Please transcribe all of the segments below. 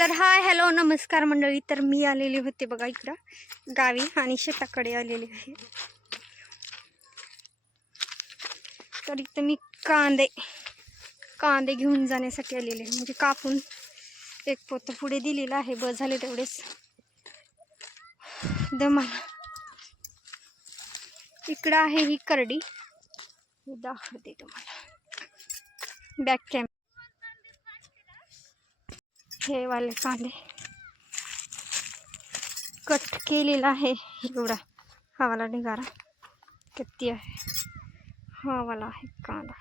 तर hi hello नमस्कार मंडळी. तर मी आलेले होते बघा इकडं गावी आणि शेताकडे आलेले आहे. तर इथं मी कांदे घेऊन जाण्यासाठी आलेले आहे. म्हणजे कापून एक पोतं पुढे दिलेलं आहे. बस झाले तेवढेच दमाला. इकडं आहे ही करडी, दाखवते तुम्हाला बॅक कॅमेरा. हे वाले कांदे कट केलेला आहे. एवढा हा वाला ढिगारा किती आहे, हा वाला आहे कांदा.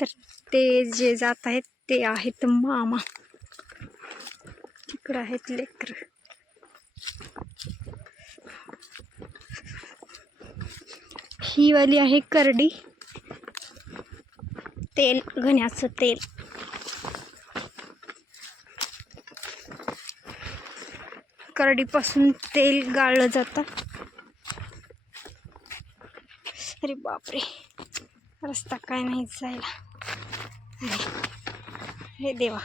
तर ते जे जात आहेत ते आहेत मामा, तिकडे आहेत लेकर. ही वाली आहे करडी, तेल घण्याचं तेल. करडीपासून तेल गाळलं जातं. अरे बापरे, रस्ता काय नाही जायला. हे देवा.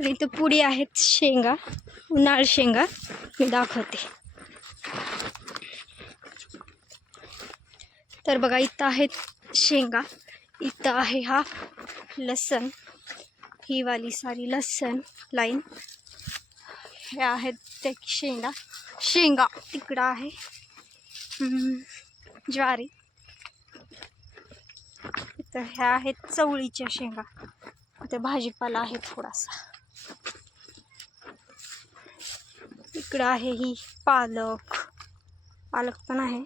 इथं पुढे आहेत शेंगा, उन्हाळ शेंगा मी दाखवते. तर बघा इथं आहेत शेंगा, इथं आहे हा लसण, ही वाली सारी लसण लाईन. हे आहेत ते शेंगा तिकडं आहे ज्वारी. इथं ह्या आहेत चवळीच्या शेंगा. इथं भाजीपाला आहे थोडासा. इकडं आहे ही पालक पण आहे.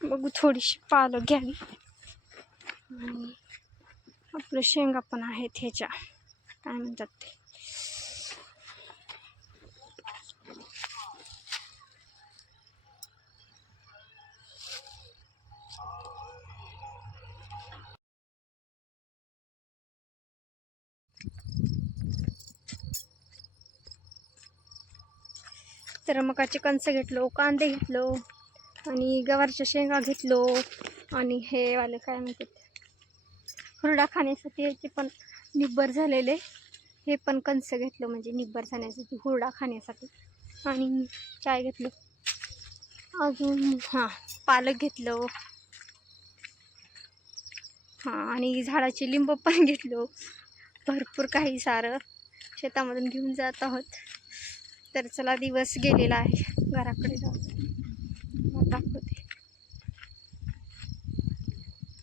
बघू थोडीशी पालक घ्यावी. आणि आपलं शेंगा पण आहेत ह्याच्या, काय म्हणतात ते, तर मकाचे कणसं घेतलो, कांदे घेतलो आणि गवारच्या शेंगा घेतलो. आणि हे वाले काय म्हणतात, हुरडा खाण्यासाठी याचे पण निब्बर झालेले, हे पण कणसं घेतलं म्हणजे निब्बर जाण्यासाठी, हुरडा खाण्यासाठी. आणि काय घेतलं अजून, पालक घेतलं. आणि झाडाची लिंब पण घेतलो. भरपूर काही सारं शेतामधून घेऊन जात आहोत. तर चला, दिवस गेलेला आहे, घराकडे जाऊ दाखवते.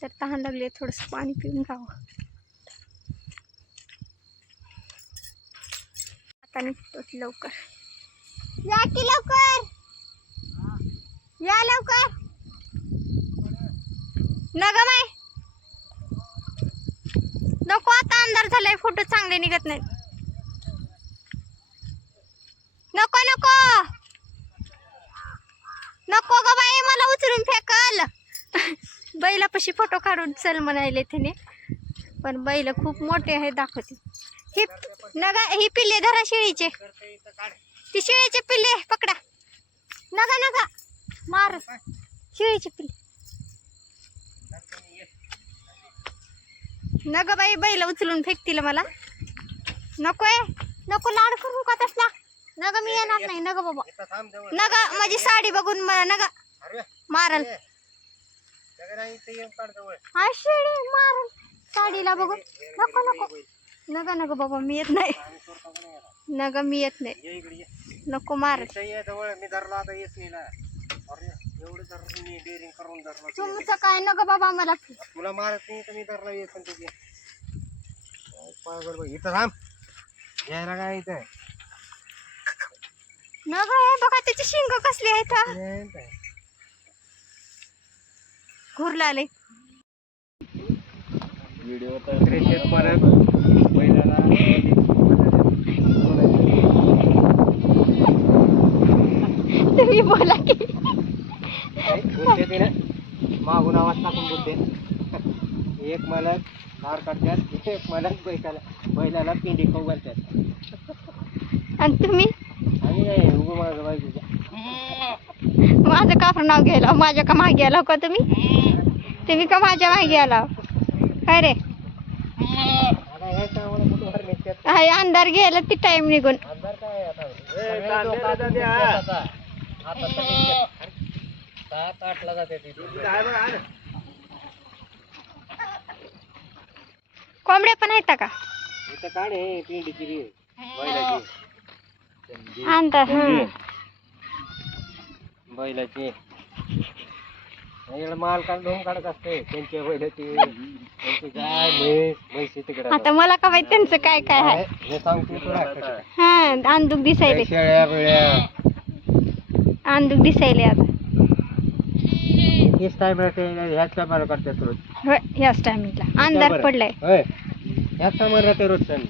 तर तहान लागले, थोडंसं पाणी पिऊन जावं. आता निघतोच लवकर. या की लवकर, या लवकर. नग माय नको, आता अंधार झालाय, फोटो चांगले निघत नाहीत. नको नको नको ग बाई, मला उचलून फेकल. बैलापाशी फोटो काढून चल म्हणाले त्याने, पण बैल खूप मोठे आहे. दाखवते ही नगा, ही पिल्ले धरा शेळीचे, ती शेळीचे पिल्ले पकडा. नगा नगा मार, शेळीचे पिल्ले नग बाई, बैल उचलून फेकतील मला. नकोय, नको लाड करू का तसला. नग मी येणार नाही. नग बाबा, नग माझी साडी बघून नगा मारल. हा शेळी मारल साडीला बघून. नको नको नग नग बाबा, मी येत नाही. नग मी येत नाही, नको मारल. तुमचं काय नग बाबा, मला तुला मारत नाही तर मी धरला येत पण तुझी इथं थांब. यायला काय इथं नग. हे बघा त्याची शिंग कसली आहेत, घुरला आले. व्हिडिओ तर परत पहिल्याला तुम्ही बोला की मागून आवाज टाकून बोलते. एक मालक धार काढतात, एक मालक बैलाला पिंडी खाऊ घालतात. आणि तुम्ही आणि काय उगं माझं बायकोचं. माझं का नाव घ्यायला, माझ्या का मागे आला का तुम्ही का माझ्या मागे आला काय रे? आता हे काय मला कुठं वर नेतात. हाय अंधार गेला ती टाइम निघून. आमदार काय आता सगळे लोकं आता नेतात आता. आता सगळे 7-8 ला जाते ते. कोंबड्या पण आहेत का इथं काढ हे पिंडीची बी बैलाची. अंधार? बैलाची इकडे माल काढून काढत असते त्यांच्या बैलाची, त्यांची गाय म्हैस तिकडे. आता मला का माहित त्यांचं काय काय आहे. हे सांगतो तुला. हा अंधुक दिसायले, शेळ्या बिळ्या अंधुक दिसायले आता. तीच टाइमला ते ह्याच टायमाला करतात रोज. होय ह्याच टायमिंगला अंधार पडलाय. होय ह्याच टायमाला राहते रोज सण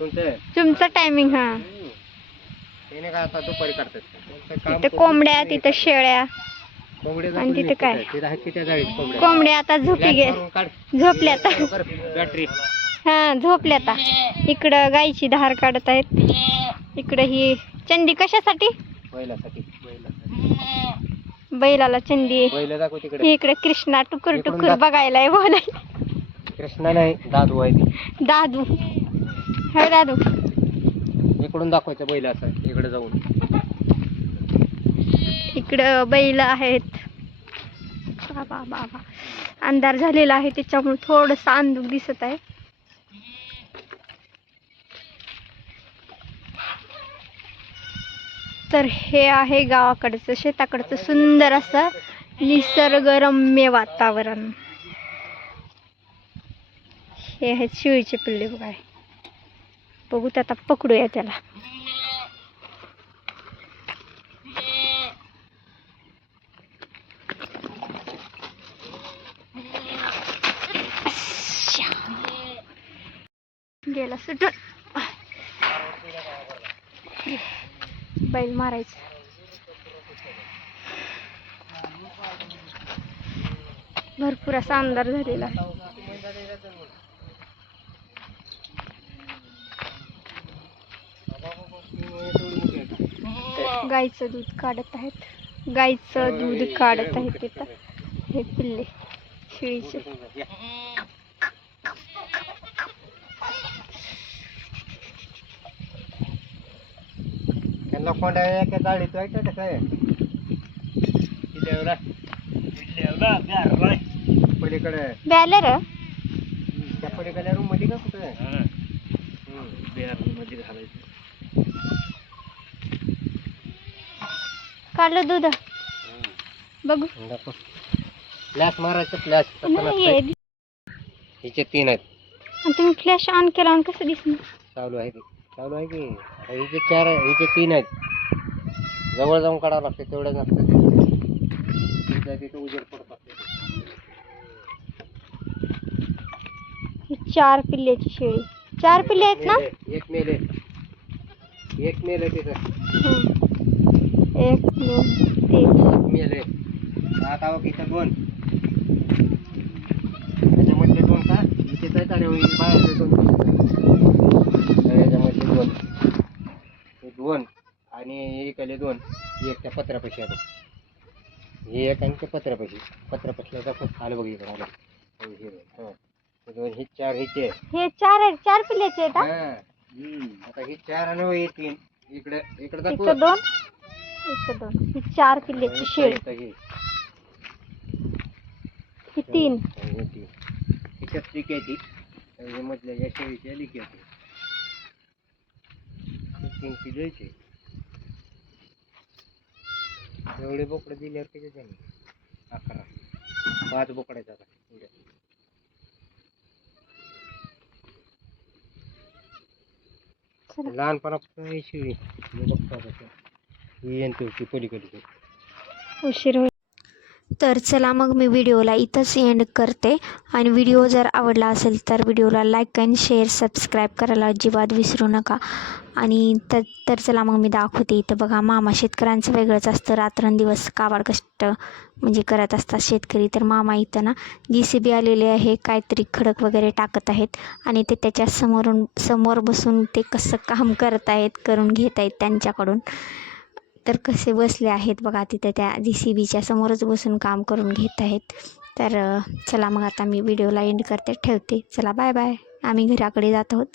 तुमचं. तुमचं टायमिंग. हा त्याने काय आता दुपारी करतात. तिथं कोंबड्या, तिथं शेळ्या, आणि तिथं काय कोंबड्या आता झोपल्या आता. बॅटरी हा झोपल्या आता. इकडं गाईची धार काढत आहेत. इकडं ही चंदी कशासाठी? बैलासाठी. बैलाला चंदी. बैल दाखव तिकडे. इकडे कृष्णा टुकर टुकर बघायला बोलाय. कृष्णा नाही दादू आहे ती. दादू. हे दादू इकडून दाखवायचं बैल असं इकडे जाऊन. इकडं बैल आहेत. बाबा बाबा अंधार झालेला आहे त्याच्यामुळे थोडस अंधुक दिसत आहे. तर हे आहे गावाकडचं शेताकडचं सुंदर असं निसर्गरम्य वातावरण. हे आहेत शिळीचे पिल्ले बघा. बघूत आता पकडूया त्याला. गेला सुटून. बैल मारायचं. भरपूर असा अंधार झालेला आहे. गाईचं दूध काढत आहेत. गाईचं दूध काढत आहेत तिथं हे पिल्ले शिळीचे. त्यांना कोंडा एका जाळीत व्हायचं कसं आहे पलीकडे बॅलर त्या पलीकडल्या रूम मध्ये का कुठं आहे मध्ये घालायचं. काढलं दूध बघू. फ्लॅश मारायचं. फ्लॅश नाही हिचे 3 आहेत. आणि तुम्ही फ्लॅश ऑन केला आणि कसं दिसणार? चालू आहे की चालू आहे की. हिचे 4 आहे, हिचे 3 आहेत. जवळ जाऊन काढावं लागते तेवढं नसतं तिथं उजेड पडत असते. ही 4 पिल्ल्याची शेळी. 4 पिल्ले आहेत ना? एक मेले तिथं. 1 2 3 मेले. आता बघ इथं 2. त्याच्यामधले 2 का इथे जायचं आणि बाहेर 2. त्याच्यामधले 2 आणि इकडले 2. एक त्या पत्र्यापाशी आहे. हे एक आणि त्या पत्र्यापाशीला दाखव. आलं बघ इकडे आलं. हे 2 हे 4 हिचे. हे 4 आहेत. 4 पिल्ल्याचे आहेत. आता ही 4 आणि हे 3 इकडे दाखव. इथं 2 इथं 2. ही 4 पिल्ल्याची शेळी. ही 3. हिच्यात लिक आहे ती. मधल्या या शेळीच्या लिक आहे. 3 पिल्लाचे एवढे बोकडे दिल्यावर किती झाले? 11. 5 बोकडायचा आता. लहानपणापासून ही शेळी मी बघतो आता. ही यांची पलीकडची उशीर होईल. तर चला मग मी व्हिडिओला इथंच एंड करते. आणि व्हिडिओ जर आवडला असेल तर व्हिडिओला लाईक आणि शेअर सबस्क्राईब करायला अजिबात विसरू नका. आणि तर चला मग मी दाखवते. इथं बघा, मामा शेतकऱ्यांचं वेगळंच असतं, रात्रंदिवस काबाड कष्ट म्हणजे करत असतात शेतकरी. तर मामा इथं ना JCB आलेले आहे, काहीतरी खडक वगैरे टाकत आहेत आणि ते त्याच्या समोर बसून ते कसं काम करत आहेत, करून घेत आहेत त्यांच्याकडून. तर कसे बसले आहेत बघा, तिथे त्या JCBच्या समोरच बसून काम करून घेत आहेत. तर चला मग आता मी व्हिडिओला एंड करते, ठेवते. चला बाय बाय, आम्ही घराकडे जात आहोत.